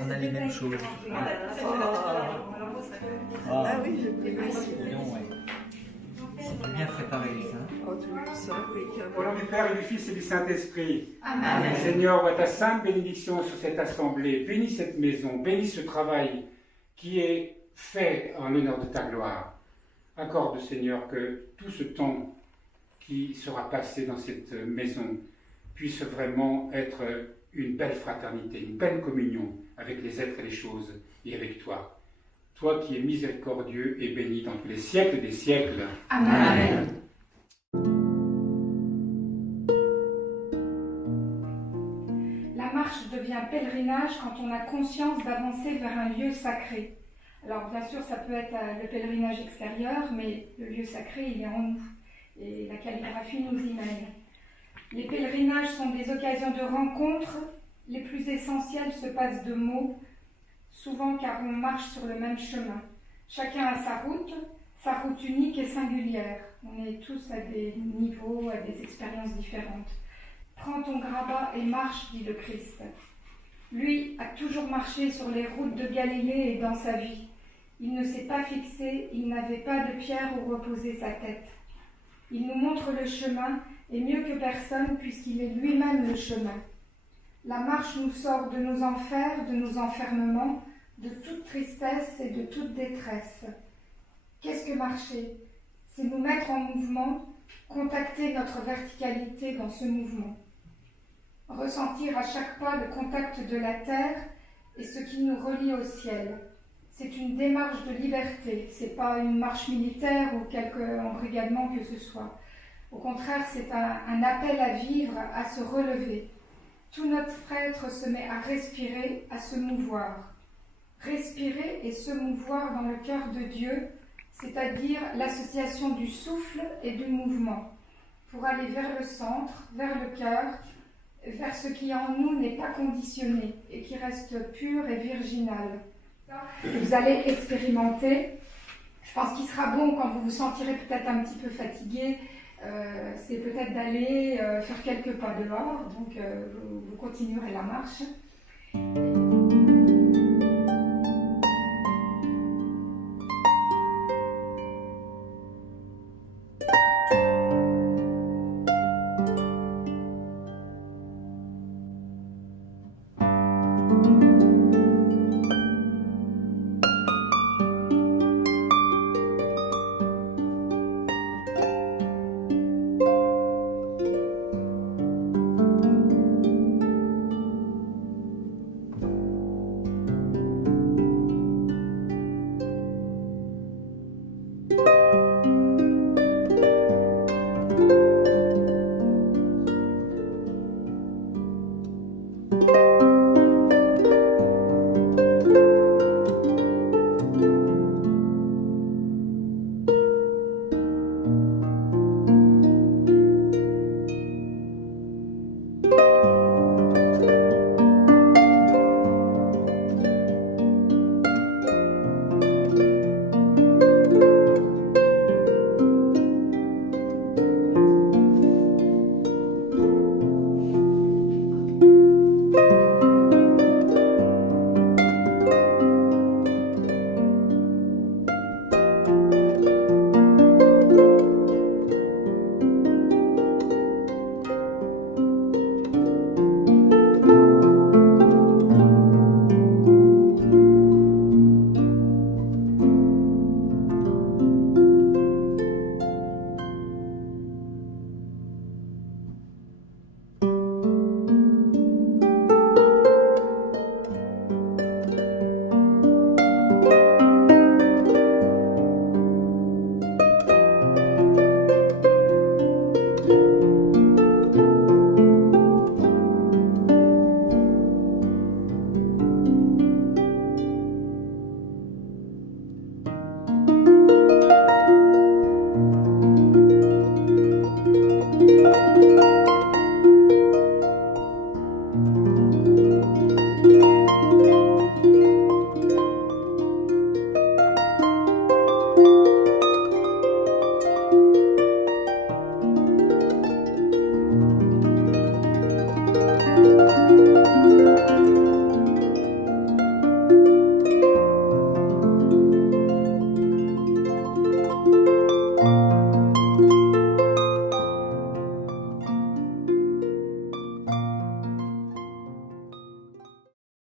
On a les mêmes choses. Ah oui, je connais. C'est bien préparé ça. Oh, tout ça, Au nom du Père et du Fils et du Saint-Esprit. Amen. Seigneur, vois ta sainte bénédiction sur cette assemblée. Bénis cette maison, bénis ce travail qui est fait en l'honneur de ta gloire. Accorde, Seigneur, que tout ce temps qui sera passé dans cette maison puisse vraiment être une belle fraternité, une belle communion avec les êtres et les choses et avec toi. Toi qui es miséricordieux et béni dans tous les siècles des siècles. Amen. La marche devient pèlerinage quand on a conscience d'avancer vers un lieu sacré. Alors bien sûr, ça peut être le pèlerinage extérieur, mais le lieu sacré, il est en nous. Et la calligraphie nous y mène. Les pèlerinages sont des occasions de rencontre. Les plus essentiels se passent de mots, souvent car on marche sur le même chemin. Chacun a sa route unique et singulière. On est tous à des niveaux, à des expériences différentes. Prends ton grabat et marche, dit le Christ. Lui a toujours marché sur les routes de Galilée et dans sa vie. Il ne s'est pas fixé, il n'avait pas de pierre où reposer sa tête. Il nous montre le chemin, et mieux que personne, puisqu'il est lui-même le chemin. La marche nous sort de nos enfers, de nos enfermements, de toute tristesse et de toute détresse. Qu'est-ce que marcher? C'est nous mettre en mouvement, contacter notre verticalité dans ce mouvement. Ressentir à chaque pas le contact de la terre et ce qui nous relie au ciel. C'est une démarche de liberté, c'est pas une marche militaire ou quelque embrigadement que ce soit. Au contraire, c'est un appel à vivre, à se relever. Tout notre être se met à respirer, à se mouvoir. Respirer et se mouvoir dans le cœur de Dieu, c'est-à-dire l'association du souffle et du mouvement, pour aller vers le centre, vers le cœur, vers ce qui en nous n'est pas conditionné et qui reste pur et virginal. Vous allez expérimenter. Je pense qu'il sera bon quand vous vous sentirez peut-être un petit peu fatigué, c'est peut-être d'aller faire quelques pas dehors, donc vous continuerez la marche.